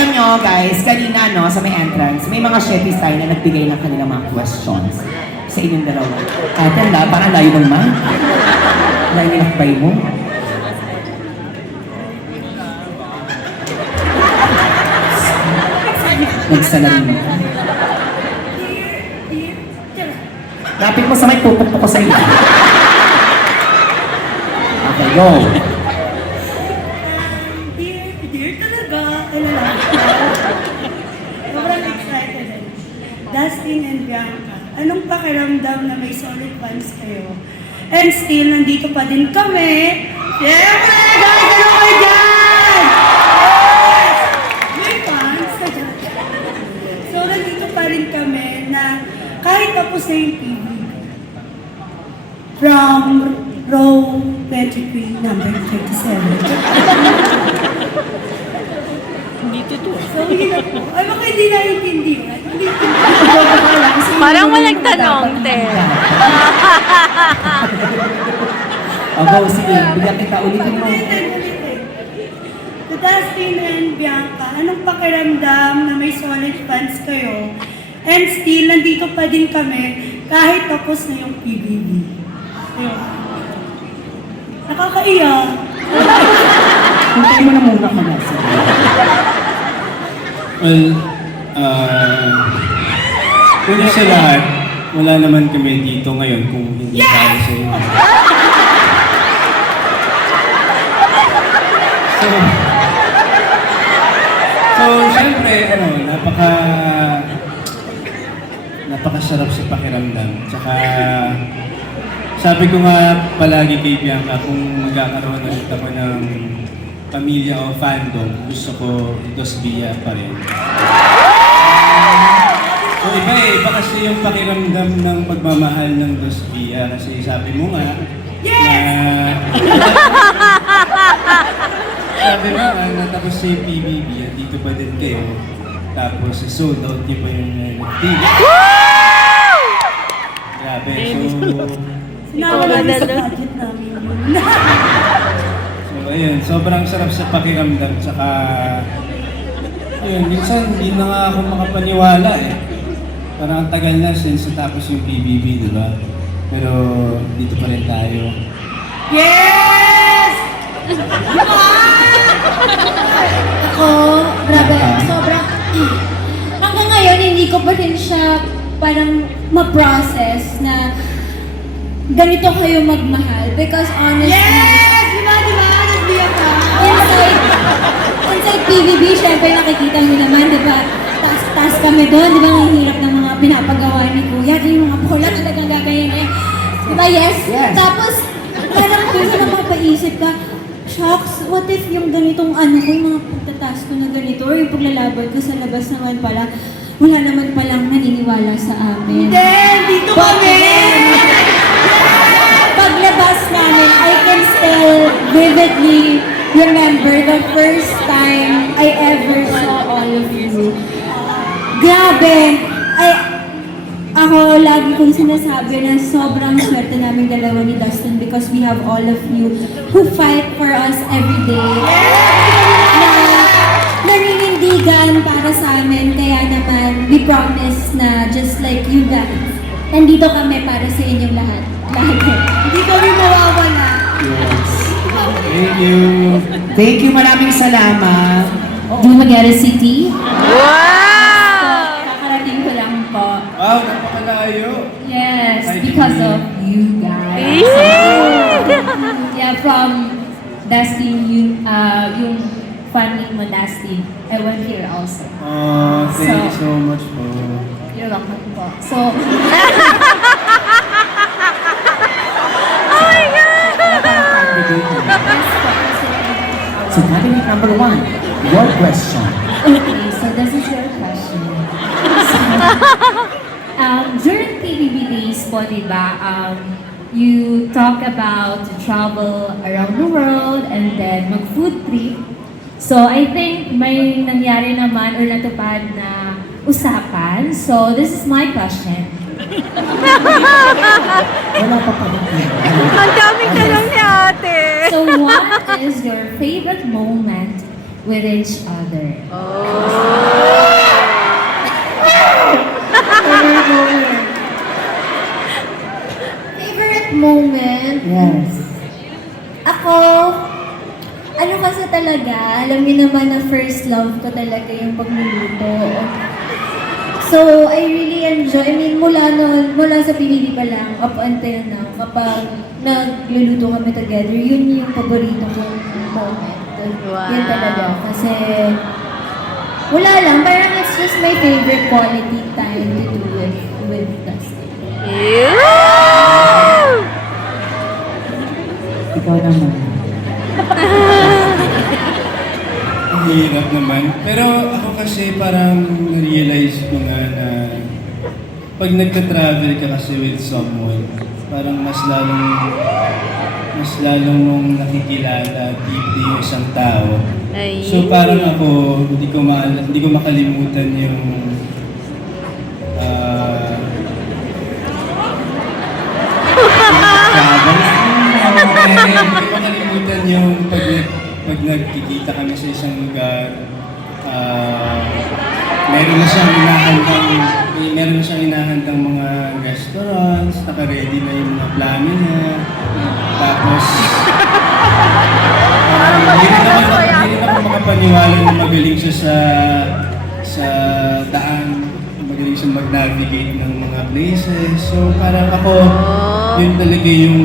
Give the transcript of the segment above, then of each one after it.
alam nyo guys, kanina no, sa may entrance, may mga chefis tayo na nagbigay ng kanilang mga questions sa inyong dalawa. Tanda, parang layo ng man. Layo nilakbay mo. Nagsalamin mo. Lapit mo sa may pupok ko sa iyo. Okay, go. Dear talaga, sobrang excited eh. Dustin and Bianca, anong pakiramdam na may solid fans kayo? And still, nandito pa din kami. Siyempre, guys, ano kayo dyan? Yes! May fans na dyan. So, nandito pa rin kami na kahit tapos na yung TV. From row 23, number 37. So, yun na po. Ay, baka hindi naiintindihan. Hindi Parang walang tanong, te. Go, sige. Bigyan kita ulitin mo. Ulitin. To Dustin and Bianca, anong pakiramdam na may solid fans kayo? And still, nandito pa din kami kahit tapos na yung PBB. Ayun. Nakakaiyak. Hintayin mo na muna ka na. Well, una sa lahat, wala naman kami dito ngayon kung hindi tayo sa inyo. So, syempre, napakasarap sa pakiramdam. Tsaka, sabi ko nga palagi kay Bianca, kung magkakaroon ulit ako ng pamilya o fandom, gusto ko Dos Via pa rin. So iba kasi yung pakiramdam ng pagmamahal ng Dos Via kasi sabi mo nga na sabi mo nga na tapos sa yung PBB at dito pa din kayo tapos sold out niyo pa yung NFT. Grabe, Nawala sa budget namin yun. So ayun, sobrang sarap sa pakiramdam tsaka ayun, minsan hindi na nga ako makapaniwala eh. Parang ang tagal na since natapos yung PBB, di ba? Pero dito pa rin tayo. Yes! Ako, grabe, sobrang... Hanggang ngayon, hindi ko pa rin siya parang ma-process na ganito kayo magmahal. Because honestly... Yes! Diba? Nagbiyak ka. Inside PBB, syempre nakikita nyo naman, di ba? Taas kami doon, di ba? Ang hirap ng mga pinapagawa ni Kuya. Di yung mga pula talagang gagayin eh. Di ba? Yes? Tapos, parang doon na mapaisip ka, shocks, what if yung ganitong yung mga pagtataas ko na ganito, or yung paglalaban ko sa labas naman pala, wala naman palang naniniwala sa amin. Then, dito kami! Paglabas namin, I can still vividly remember the first time I ever saw all of you. Grabe! Ako lagi kong sinasabi na sobrang swerte namin dalawa ni Dustin because we have all of you who fight for us every day. Na narinindigan para sa amin, kaya naman we promise na just like you guys, nandito kami para sa inyong lahat. Hindi kami mawawala. Yes. Thank you! Thank you, maraming salamat. Dumaguete City. Wow! Kakarating ko lang po. Wow, napakalayo! Yes, Hi, because Julie. of you guys. Yeah, from Dustin, yung funding mo, Dustin, I went here also. Oh, thank you so much po. You're welcome po. So, So, cabinet number 1, your question. okay, so this is your question. During PBB days po, diba, you talk about to travel around the world and then mag-food trip. So, I think may nangyari naman or natupad na usapan. So, this is my question. Wala pa pa rin. Ang daming tanong ni ate. So, what is your favorite moment with each other? Oh. Yes. Ako, ano kasi talaga, alam niyo naman na first love ko talaga yung pagluluto. So, I really enjoy, mula sa PBB pa lang, up until now, kapag nagluluto kami together, yun yung paborito kong moment. Wow. Yun talaga, kasi wala lang, parang it's just my favorite quality time to do with Dustin. Ew! Ikaw naman. Ang hirap naman. Pero ako kasi parang na-realize ko nga na pag nagka-travel ka kasi with someone, parang mas lalong mong nakikilala deeply yung isang tao. Ay. So parang ako, hindi ko makalimutan yung hindi ko makalimutan yung pag nagkikita kami sa isang lugar, meron na siyang inahandang mga restaurants, naka-ready na yung mga plano niya. Tapos, hindi rin ako makapaniwala na magaling siya sa daan, magaling siya mag-navigate ng mga places. So parang ako, yun talaga yung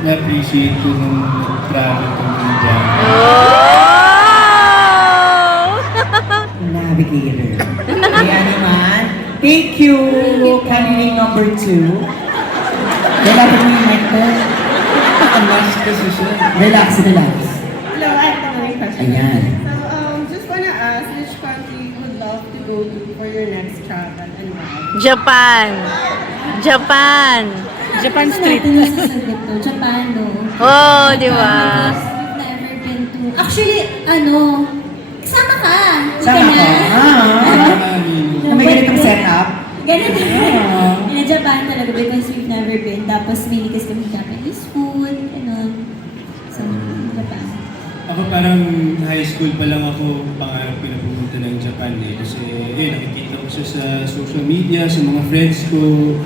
na-appreciate ko nung nag-travel kami dyan. Navigator. Kaya naman, thank you! Candidate number 2. Lalapit mo yung mic ko. Ang last kasi siya. Relax. Hello, I have another question. Ayan. So, just wanna ask, which country you would love to go to for your next travel and why? Japan. Japan street. Natin yung sasagot to, Japan, no? Oh, di ba? Because we've never been to... Actually, sama ka. Sama ka? Kung may ganitong setup? Ganun din. Ah. In Japan talaga because we've never been. Tapos may kasi kami Japanese food, So, Japan. Ako parang high school pa lang ako pangarap ko na pumunta ng Japan kasi nakikita ko siya sa social media, sa mga friends ko.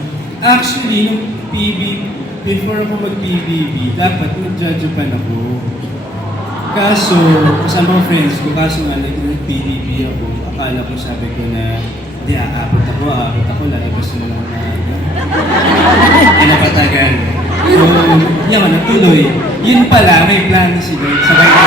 Actually, yung before ako mag-PBB, dapat mag-Japan ako. Kaso, kasama ang friends ko, kaso nga nag-PBB ako, akala ko sabi ko na, hindi, aabot ako, lalabas na lang na pinapatagal. So, yan, natuloy. Yun pala, may plano si Lord. Sabay na.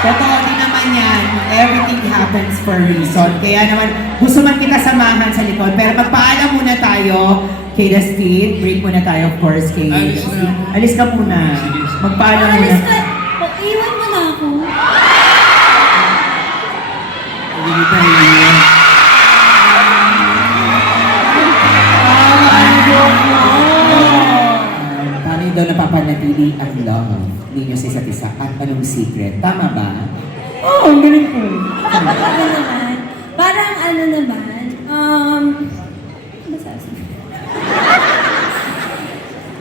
Totoo din naman yan. Everything happens for a reason. Kaya naman, gusto man kita samahan sa likod. Pero magpaalam muna tayo kay Dustin. Break muna tayo, of course, kay Alis na. Alis ka muna. Sige. Magpaalam muna. Alis ka. Iwan mo na ako. Hindi kita niliyan. Paano yun daw napapanatili ang love ninyo sa isa't isa? At anong secret? Tama ba? Oo, ang galing ko. Parang ano naman,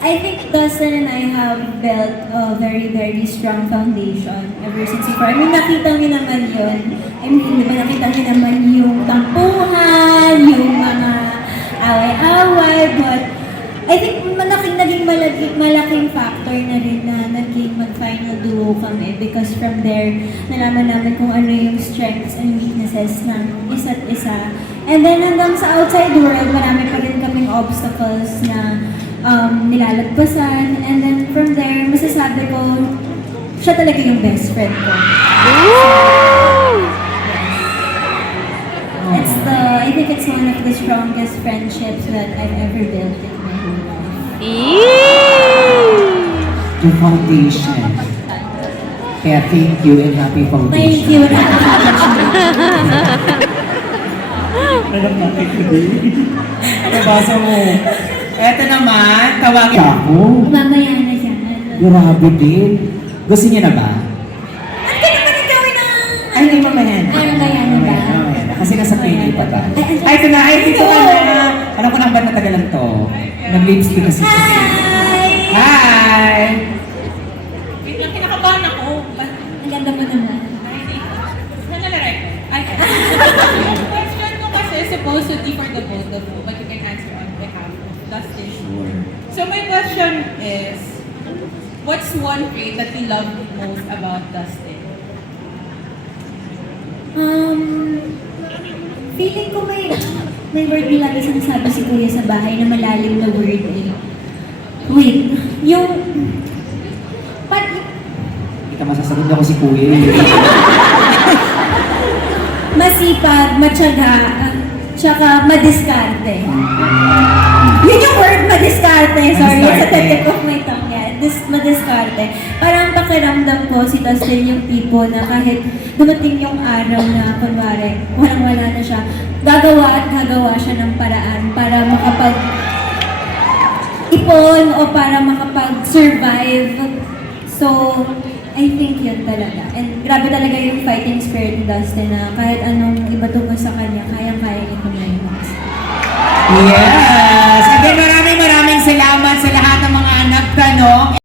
I think Dustin and I have built a very, very strong foundation ever since before. I mean, nakita niyo naman yun. I mean, di ba nakita niyo naman yung tampuhan, yung mga away-away, but I think naging malaking factor na rin na naging mag-final duo kami because from there, nalaman namin kung ano yung strengths and weaknesses ng isa't isa. And then hanggang sa outside world, marami pa rin kaming obstacles na nilalagpasan. And then from there, masasabi ko, siya talaga yung best friend ko. I think it's one of the strongest friendships that I've ever built in my whole life. Your foundation. Kaya thank you and happy foundation. Thank you. Ano basa mo? Eto naman, tawagin ako. Mamaya na yan. Grabe din. Gusto niya na ba? At ka naman gawin ng... Ay, hindi mamaya na. Ay, mamaya na ba? Kasi nasa PA pa tayo. Ay, Ay, ito na. Ay, dito ka na. Alam ko na ba't natagalan to. Nag-lipstick kasi siya. Hi! Hi! Wait lang, kinakabahan ako. Ang ganda mo naman. Yung question ko kasi supposed to be for the both of you, but you can answer on behalf of Dustin. Sure. So my question is, what's one trait that you love most about Dustin? Feeling ko may word din lagi sinasabi si Kuya sa bahay na malalim na word eh. Wait, yung... Hindi ka masasagot ako si Kuya eh. Masipag, matyaga, tsaka madiskarte. Yun yung word, madiskarte. Sorry, sa tip of my tongue yan. Madiskarte. Parang pakiramdam ko si Dustin yung tipo na kahit dumating yung araw na kunwari, walang-wala na siya, gagawa at gagawa siya ng paraan para makapag-ipon o para makapag-survive. So, I think yun talaga. And grabe talaga yung fighting spirit ni Dustin na kahit anong iba tungo sa kanya, kayang-kaya niya kumain. Yes! Again, maraming